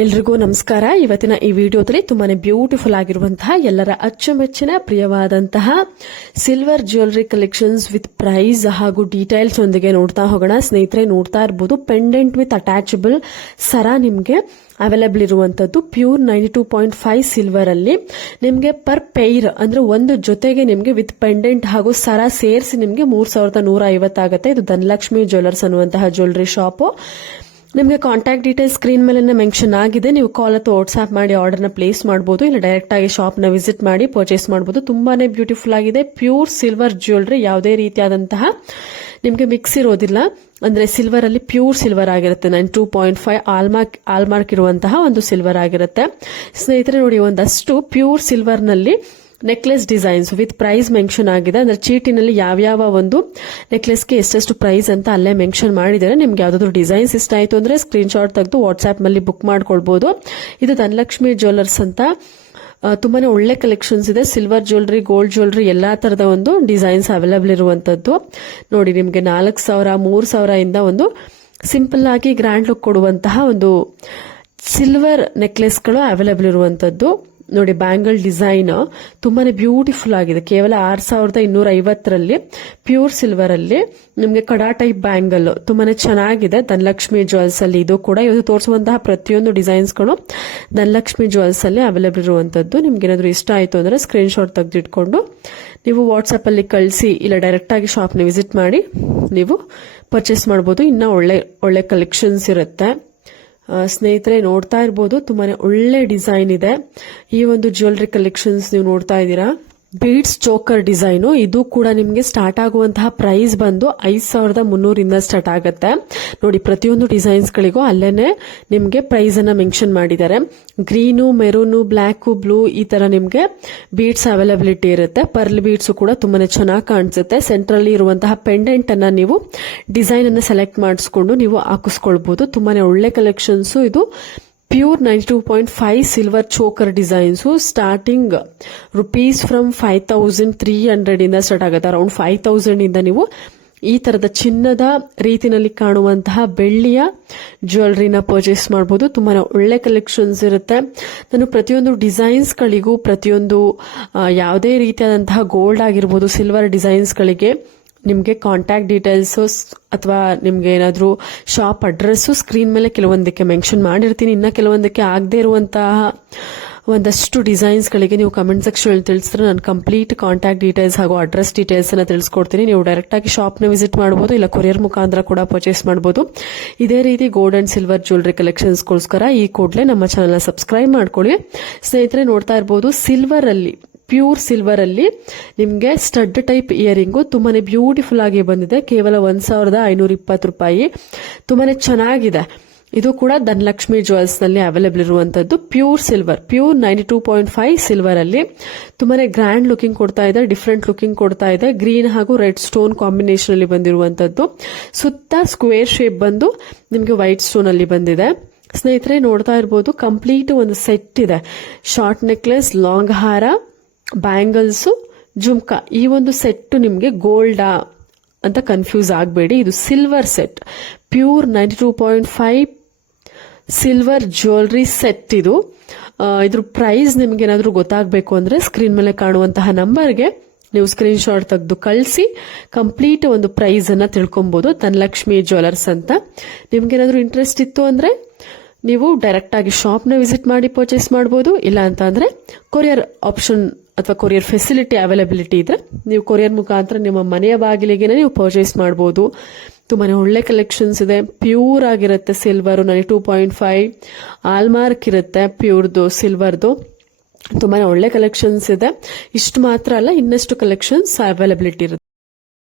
ಎಲ್ರಿಗೂ ನಮಸ್ಕಾರ. ಇವತ್ತಿನ ಈ ವಿಡಿಯೋದಲ್ಲಿ ತುಂಬಾನೇ ಬ್ಯೂಟಿಫುಲ್ ಆಗಿರುವಂತಹ ಎಲ್ಲರ ಅಚ್ಚುಮೆಚ್ಚಿನ ಪ್ರಿಯವಾದಂತಹ silver jewellery collections with price ಹಾಗೂ ಡೀಟೇಲ್ಸ್ ಒಂದಿಗೆ ನೋಡ್ತಾ ಹೋಗೋಣ. ಸ್ನೇಹಿತರೆ, ನೋಡ್ತಾ ಇರಬಹುದು ಪೆಂಡೆಂಟ್ ವಿತ್ ಅಟ್ಯಾಚಬಲ್ ಸರ ನಿಮ್ಗೆ ಅವೈಲೇಬಲ್ ಇರುವಂತದ್ದು ಪ್ಯೂರ್ 92.5 ಸಿಲ್ವರ್ ಅಲ್ಲಿ ನಿಮ್ಗೆ ಪರ್ ಪೈರ್ ಅಂದ್ರೆ ಒಂದು ಜೊತೆಗೆ ನಿಮ್ಗೆ ವಿತ್ ಪೆಂಡೆಂಟ್ ಹಾಗೂ ಸರ ಸೇರಿಸಿ ನಿಮ್ಗೆ 3150 ಆಗುತ್ತೆ. ಇದು ಧನಲಕ್ಷ್ಮಿ ಜ್ಯುವೆಲರ್ಸ್ ಅನ್ನುವಂತಹ ಜ್ಯುವೆಲರಿ ಶಾಪ್. ನಿಮಗೆ ಕಾಂಟ್ಯಾಕ್ಟ್ ಡೀಟೇಲ್ಸ್ ಸ್ಕ್ರೀನ್ ಮೇಲೆ ಮೆನ್ಷನ್ ಆಗಿದೆ. ನೀವು ಕಾಲ್ ಅಥವಾ ವಾಟ್ಸ್ಆಪ್ ಮಾಡಿ ಆರ್ಡರ್ನ ಪ್ಲೇಸ್ ಮಾಡಬಹುದು, ಇಲ್ಲ ಡೈರೆಕ್ಟ್ ಆಗಿ ಶಾಪ್ನ ವಿಸಿಟ್ ಮಾಡಿ ಪರ್ಚೇಸ್ ಮಾಡಬಹುದು. ತುಂಬಾನೇ ಬ್ಯೂಟಿಫುಲ್ ಆಗಿದೆ. ಪ್ಯೂರ್ ಸಿಲ್ವರ್ ಜ್ಯುವೆಲರಿ, ಯಾವುದೇ ರೀತಿಯಾದಂತಹ ನಿಮಗೆ ಮಿಕ್ಸ್ ಇರೋದಿಲ್ಲ. ಅಂದ್ರೆ ಸಿಲ್ವರ್ ಅಲ್ಲಿ ಪ್ಯೂರ್ ಸಿಲ್ವರ್ ಆಗಿರುತ್ತೆ. 92.5 ಆಲ್ಮಾರ್ಕ್ ಇರುವಂತಹ ಒಂದು ಸಿಲ್ವರ್ ಆಗಿರುತ್ತೆ. ಸ್ನೇಹಿತರೆ ನೋಡಿ, ಒಂದಷ್ಟು ಪ್ಯೂರ್ ಸಿಲ್ವರ್ ನಲ್ಲಿ necklace designs with price mention ಆಗಿದೆ. ಅಂದ್ರೆ ಚೀಟಿನಲ್ಲಿ ಯಾವ್ಯಾವ ಒಂದು ನೆಕ್ಲೆಸ್ಗೆ ಎಷ್ಟೆಷ್ಟು ಪ್ರೈಸ್ ಅಂತ ಅಲ್ಲೇ ಮೆನ್ಷನ್ ಮಾಡಿದ್ದಾರೆ. ನಿಮ್ಗೆ ಯಾವ್ದಾದ್ರು ಡಿಸೈನ್ಸ್ ಇಷ್ಟ ಆಯ್ತು ಅಂದ್ರೆ ಸ್ಕ್ರೀನ್ ಶಾಟ್ ತೆಗೆದು ವಾಟ್ಸ್ಆಪ್ ನಲ್ಲಿ ಬುಕ್ ಮಾಡ್ಕೊಳ್ಬಹುದು. ಇದು ಧನಲಕ್ಷ್ಮಿ ಜ್ಯುವೆಲರ್ಸ್ ಅಂತ ತುಂಬಾನೇ ಒಳ್ಳೆ ಕಲೆಕ್ಷನ್ಸ್ ಇದೆ. ಸಿಲ್ವರ್ ಜ್ಯುವೆಲರಿ, ಗೋಲ್ಡ್ ಜ್ಯುವೆಲರಿ ಎಲ್ಲಾ ತರದ ಒಂದು ಡಿಸೈನ್ಸ್ ಅವೈಲೇಬಲ್ ಇರುವಂತದ್ದು. ನೋಡಿ, ನಿಮ್ಗೆ 4000 3000 ಇಂದ ಒಂದು ಸಿಂಪಲ್ ಆಗಿ ಗ್ರ್ಯಾಂಡ್ ಲುಕ್ ಕೊಡುವಂತಹ ಒಂದು ಸಿಲ್ವರ್ ನೆಕ್ಲೆಸ್ಗಳು ಅವೈಲೇಬಲ್ ಇರುವಂತದ್ದು. ನೋಡಿ, ಬ್ಯಾಂಗಲ್ ಡಿಸೈನ್ ತುಂಬಾನೇ ಬ್ಯೂಟಿಫುಲ್ ಆಗಿದೆ. ಕೇವಲ 6250 ಪ್ಯೂರ್ ಸಿಲ್ವರ್ ಅಲ್ಲಿ ನಿಮ್ಗೆ ಕಡಾ ಟೈಪ್ ಬ್ಯಾಂಗಲ್ ತುಂಬಾನೇ ಚೆನ್ನಾಗಿದೆ. ಧನಲಕ್ಷ್ಮಿ ಜ್ಯುವೆಲ್ಸ್ ಅಲ್ಲಿ ಇದು ಕೂಡ ಇವತ್ತು ತೋರಿಸುವಂತಹ ಪ್ರತಿಯೊಂದು ಡಿಸೈನ್ಸ್ ಗಳು ಧನಲಕ್ಷ್ಮಿ ಜ್ಯುವೆಲ್ಸ್ ಅಲ್ಲಿ ಅವೈಲೇಬಲ್ ಇರುವಂತದ್ದು. ನಿಮ್ಗೆ ಏನಾದ್ರು ಇಷ್ಟ ಆಯ್ತು ಅಂದ್ರೆ ಸ್ಕ್ರೀನ್ ಶಾಟ್ ತೆಗೆದಿಟ್ಕೊಂಡು ನೀವು ವಾಟ್ಸ್ಆಪ್ ಅಲ್ಲಿ ಕಳಿಸಿ, ಇಲ್ಲ ಡೈರೆಕ್ಟ್ ಆಗಿ ಶಾಪ್ ನ ವಿಸಿಟ್ ಮಾಡಿ ನೀವು ಪರ್ಚೇಸ್ ಮಾಡಬಹುದು. ಇನ್ನ ಒಳ್ಳೆ ಕಲೆಕ್ಷನ್ಸ್ ಇರುತ್ತೆ. ಸ್ನೇಹಿತರೆ, ನೋಡ್ತಾ ಇರಬಹುದು ತುಂಬಾನೇ ಒಳ್ಳೆ ಡಿಸೈನ್ ಇದೆ. ಈ ಒಂದು ಜ್ಯುವೆಲರಿ ಕಲೆಕ್ಷನ್ಸ್ ನೀವು ನೋಡ್ತಾ ಇದ್ದೀರಾ. ಬೀಡ್ಸ್ ಚೋಕರ್ ಡಿಸೈನ್, ಇದು ಕೂಡ ನಿಮ್ಗೆ ಸ್ಟಾರ್ಟ್ ಆಗುವಂತಹ ಪ್ರೈಸ್ ಬಂದು 5300 ಸ್ಟಾರ್ಟ್ ಆಗುತ್ತೆ. ನೋಡಿ, ಪ್ರತಿಯೊಂದು ಡಿಸೈನ್ಸ್ ಗಳಿಗೂ ಅಲ್ಲೇನೆ ನಿಮ್ಗೆ ಪ್ರೈಸ್ ಅನ್ನ ಮೆನ್ಷನ್ ಮಾಡಿದ್ದಾರೆ. ಗ್ರೀನು, ಮೆರೂನು, ಬ್ಲಾಕ್, ಬ್ಲೂ ಈ ತರ ನಿಮ್ಗೆ ಬೀಡ್ಸ್ ಅವೈಲಬಿಲಿಟಿ ಇರುತ್ತೆ. ಪರ್ಲ್ ಬೀಡ್ಸ್ ಕೂಡ ತುಂಬಾನೇ ಚೆನ್ನಾಗಿ ಕಾಣಿಸುತ್ತೆ. ಸೆಂಟ್ರಲ್ ಇರುವಂತಹ ಪೆಂಡೆಂಟ್ ಅನ್ನ ನೀವು ಡಿಸೈನ್ ಅನ್ನ ಸೆಲೆಕ್ಟ್ ಮಾಡಿಸ್ಕೊಂಡು ನೀವು ಹಾಕಿಸ್ಕೊಳ್ಬಹುದು. ತುಂಬಾನೇ ಒಳ್ಳೆ ಕಲೆಕ್ಷನ್ಸ್. ಇದು pure 92.5 silver choker designs. Starting rupees from 5300 ಇಂದ ಸ್ಟಾರ್ಟ್ ಆಗುತ್ತೆ. ಅರೌಂಡ್ 5000 ಇಂದ ನೀವು ಈ ತರದ ಚಿನ್ನದ ರೀತಿನಲ್ಲಿ ಕಾಣುವಂತಹ ಬೆಳ್ಳಿಯ ಜ್ಯುವೆಲರಿನ ಪರ್ಚೇಸ್ ಮಾಡಬಹುದು. ತುಂಬಾ ಒಳ್ಳೆ ಕಲೆಕ್ಷನ್ಸ್ ಇರುತ್ತೆ. ನಾನು ಪ್ರತಿಯೊಂದು ಡಿಸೈನ್ಸ್ ಗಳಿಗೂ ಪ್ರತಿಯೊಂದು ಯಾವುದೇ ರೀತಿಯಾದಂತಹ ಗೋಲ್ಡ್ ಆಗಿರ್ಬೋದು, ಸಿಲ್ವರ್ ಡಿಸೈನ್ಸ್ ಗಳಿಗೆ ನಿಮ್ಗೆ ಕಾಂಟ್ಯಾಕ್ಟ್ ಡೀಟೇಲ್ಸ್ ಅಥವಾ ನಿಮ್ಗೆ ಏನಾದ್ರೂ ಶಾಪ್ ಅಡ್ರೆಸ್ ಸ್ಕ್ರೀನ್ ಮೇಲೆ ಕೆಲವೊಂದಕ್ಕೆ ಮೆನ್ಷನ್ ಮಾಡಿರ್ತೀನಿ. ಇನ್ನ ಕೆಲವೊಂದಕ್ಕೆ ಆಗದೆ ಇರುವಂತಹ ಒಂದಷ್ಟು ಡಿಸೈನ್ಸ್ ಗಳಿಗೆ ನೀವು ಕಮೆಂಟ್ ಸೆಕ್ಷನ್ ಅಲ್ಲಿ ತಿಳಿಸಿದ್ರೆ ನಾನು ಕಂಪ್ಲೀಟ್ ಕಾಂಟ್ಯಾಕ್ಟ್ ಡೀಟೇಲ್ಸ್ ಹಾಗೂ ಅಡ್ರೆಸ್ ಡೀಟೇಲ್ಸ್ ಅನ್ನ ತಿಳಿಸ್ಕೊಡ್ತೀನಿ. ನೀವು ಡೈರೆಕ್ಟ್ ಆಗಿ ಶಾಪ್ ನ ವಿಸಿಟ್ ಮಾಡಬಹುದು, ಇಲ್ಲ ಕೊರಿಯರ್ ಮುಖಾಂತರ ಕೂಡ ಪರ್ಚೇಸ್ ಮಾಡಬಹುದು. ಇದೇ ರೀತಿ ಗೋಲ್ಡ್ ಅಂಡ್ ಸಿಲ್ವರ್ ಜ್ಯುವೆಲರಿ ಕಲೆಕ್ಷನ್ಸ್ಗೋಸ್ಕರ ಈ ಕೂಡಲೇ ನಮ್ಮ ಚಾನೆಲ್ ನ ಸಬ್ಸ್ಕ್ರೈಬ್ ಮಾಡ್ಕೊಳ್ಳಿ. ಸ್ನೇಹಿತರೆ, ನೋಡ್ತಾ ಇರಬಹುದು ಸಿಲ್ವರ್ ಅಲ್ಲಿ, ಪ್ಯೂರ್ ಸಿಲ್ವರ್ ಅಲ್ಲಿ ನಿಮ್ಗೆ ಸ್ಟಡ್ ಟೈಪ್ ಇಯರಿಂಗು ತುಂಬಾನೇ ಬ್ಯೂಟಿಫುಲ್ ಆಗಿ ಬಂದಿದೆ. ಕೇವಲ 1520 ರೂಪಾಯಿ. ತುಂಬಾನೇ ಚೆನ್ನಾಗಿದೆ. ಇದು ಕೂಡ ಧನಲಕ್ಷ್ಮಿ ಜ್ಯುವೆಲ್ಸ್ ನಲ್ಲಿ ಅವೈಲೇಬಲ್ ಇರುವಂತದ್ದು ಪ್ಯೂರ್ ಸಿಲ್ವರ್, ಪ್ಯೂರ್ 92.5 ಸಿಲ್ವರ್ ಅಲ್ಲಿ ತುಂಬಾನೇ ಗ್ರ್ಯಾಂಡ್ ಲುಕಿಂಗ್ ಕೊಡ್ತಾ ಇದೆ, ಡಿಫ್ರೆಂಟ್ ಲುಕಿಂಗ್ ಕೊಡ್ತಾ ಇದೆ. ಗ್ರೀನ್ ಹಾಗೂ ರೆಡ್ ಸ್ಟೋನ್ ಕಾಂಬಿನೇಷನ್ ಅಲ್ಲಿ ಬಂದಿರುವಂತದ್ದು. ಸುತ್ತ ಸ್ಕ್ವೇರ್ ಶೇಪ್ ಬಂದು ನಿಮ್ಗೆ ವೈಟ್ ಸ್ಟೋನ್ ಅಲ್ಲಿ ಬಂದಿದೆ. ಸ್ನೇಹಿತರೆ, ನೋಡ್ತಾ ಇರಬಹುದು ಕಂಪ್ಲೀಟ್ ಒಂದು ಸೆಟ್ ಇದೆ. ಶಾರ್ಟ್ ನೆಕ್ಲೆಸ್, ಲಾಂಗ್ ಹಾರ, ಬ್ಯಾಂಗಲ್ಸ್, ಜುಮ್ಕಾ. ಈ ಒಂದು ಸೆಟ್ ನಿಮ್ಗೆ ಗೋಲ್ಡಾ ಅಂತ ಕನ್ಫ್ಯೂಸ್ ಆಗಬೇಡಿ. ಇದು silver set, pure 92.5 silver jewellery set. ಇದ್ರ ಪ್ರೈಸ್ ನಿಮ್ಗೆ ಏನಾದ್ರೂ ಗೊತ್ತಾಗಬೇಕು ಅಂದ್ರೆ ಸ್ಕ್ರೀನ್ ಮೇಲೆ ಕಾಣುವಂತಹ ನಂಬರ್ಗೆ ನೀವು ಸ್ಕ್ರೀನ್ ಶಾಟ್ ತೆಗೆದು ಕಳಿಸಿ ಕಂಪ್ಲೀಟ್ ಒಂದು ಪ್ರೈಸ್ ಅನ್ನ ತಿಳ್ಕೊಬಹುದು. ಧನಲಕ್ಷ್ಮಿ ಜ್ಯುವೆಲರ್ಸ್ ಅಂತ. ನಿಮ್ಗೆ ಏನಾದ್ರೂ ಇಂಟ್ರೆಸ್ಟ್ ಇತ್ತು ಅಂದ್ರೆ ನೀವು ಡೈರೆಕ್ಟ್ ಆಗಿ ಶಾಪ್ ನ ವಿಸಿಟ್ ಮಾಡಿ ಪರ್ಚೇಸ್ ಮಾಡಬಹುದು. ಇಲ್ಲ ಅಂತ ಅಂದ್ರೆ ಕೊರಿಯರ್ ಆಪ್ಷನ್ ಅಥವಾ ಕೊರಿಯರ್ ಫೆಸಿಲಿಟಿ ಅವೈಲಬಿಲಿಟಿ ಇದ್ರೆ ನೀವು ಕೊರಿಯರ್ ಮುಖಾಂತರ ನಿಮ್ಮ ಮನೆಯ ಬಾಗಿಲಿಗೆ ನೀವು ಪರ್ಚೇಸ್ ಮಾಡಬಹುದು. ತುಂಬಾನೇ ಒಳ್ಳೆ ಕಲೆಕ್ಷನ್ಸ್ ಇದೆ. ಪ್ಯೂರ್ ಆಗಿರುತ್ತೆ ಸಿಲ್ವರ್, 92.5 ಆಲ್ಮಾರ್ಕ್ ಇರುತ್ತೆ ಪ್ಯೂರ್ದು ಸಿಲ್ವರ್ದು. ತುಂಬಾನೇ ಒಳ್ಳೆ ಕಲೆಕ್ಷನ್ಸ್ ಇದೆ. ಇಷ್ಟು ಮಾತ್ರ ಅಲ್ಲ, ಇನ್ನಷ್ಟು ಕಲೆಕ್ಷನ್ಸ್ ಅವೈಲಬಿಲಿಟಿ ಇರುತ್ತೆ.